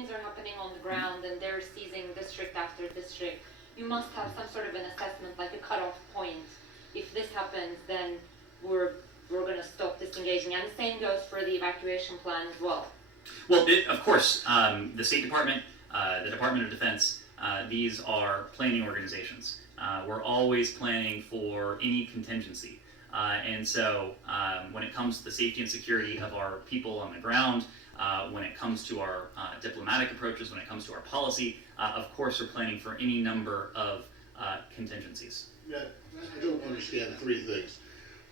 things are happening on the ground and they're seizing district after district, you must have some sort of an assessment, like a cutoff point. If this happens, then we're going to stop disengaging. And the same goes for the evacuation plan as well. Well, of course, the State Department, the Department of Defense, these are planning organizations. We're always planning for any contingency. And so when it comes to the safety and security of our people on the ground, when it comes to our diplomatic approaches, when it comes to our policy, of course we're planning for any number of contingencies. Yeah, I don't understand three things.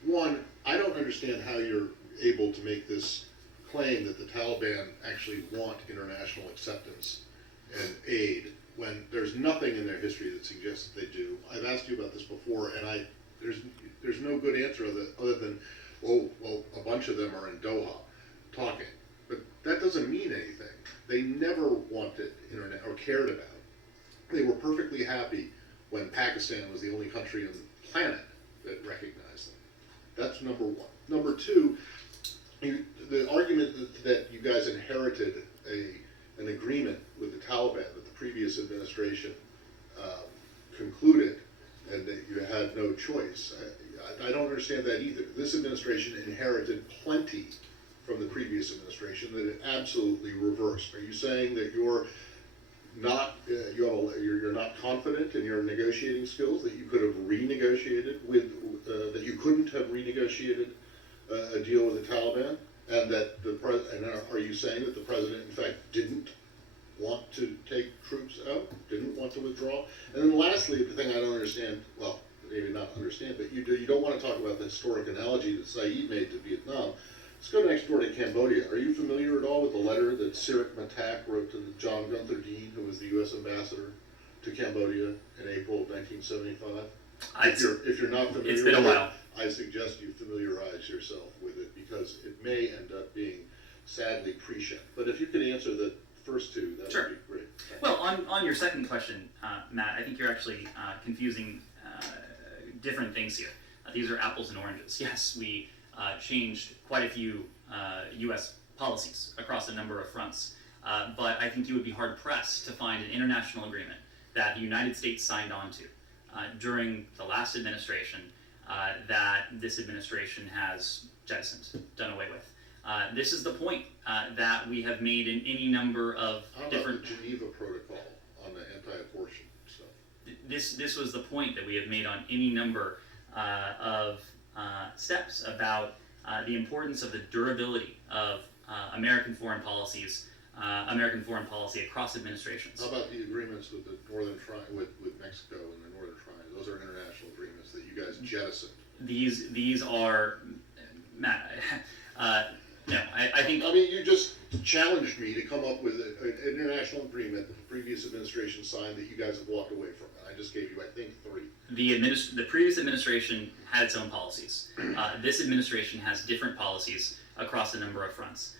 One, I don't understand how you're able to make this claim that the Taliban actually want international acceptance and aid when there's nothing in their history that suggests that they do. I've asked you about this before, and there's no good answer other than, oh, well, a bunch of them are in Doha talking. But that doesn't mean anything. They never wanted internet or cared about it. They were perfectly happy when Pakistan was the only country on the planet that recognized them. That's number one. Number two, the argument that you guys inherited an agreement with the Taliban that the previous administration concluded and that you had no choice. I don't understand that either. This administration inherited plenty from the previous administration that it absolutely reversed. Are you saying that you're not confident in your negotiating skills, that you could have renegotiated that you couldn't have renegotiated a deal with the Taliban, and that are you saying that the president in fact didn't want to take troops out, didn't want to withdraw? And then lastly, the thing I don't understand, well, maybe not understand, but you don't want to talk about the historic analogy that Saeed made to Vietnam. Let's go next door to Cambodia. Are you familiar at all with the letter that Sirik Matak wrote to John Gunther Dean, who was the U.S. ambassador to Cambodia in April of 1975? If you're not familiar it's been a while. I suggest you familiarize yourself with it because it may end up being sadly prescient. But if you could answer the first two, that Sure. would be great. Well, on your second question, Matt, I think you're actually confusing different things here. These are apples and oranges. Yes, we changed quite a few U.S. policies across a number of fronts, but I think you would be hard-pressed to find an international agreement that the United States signed on to during the last administration that this administration has jettisoned, done away with. This is the point that we have made in any number of different... How about the Geneva Protocol on the anti-abortion stuff? This was the point that we have made on any number of steps about the importance of the durability of American foreign policies, American foreign policy across administrations. How about the agreements with the Northern Triangle, with Mexico and the Northern Triangle? Those are international agreements that you guys jettisoned. These are, Matt. No, I think. I mean, you just challenged me to come up with an international agreement that the previous administration signed that you guys have walked away from. And I just gave you, I think, three. The previous administration had its own policies. This administration has different policies across a number of fronts.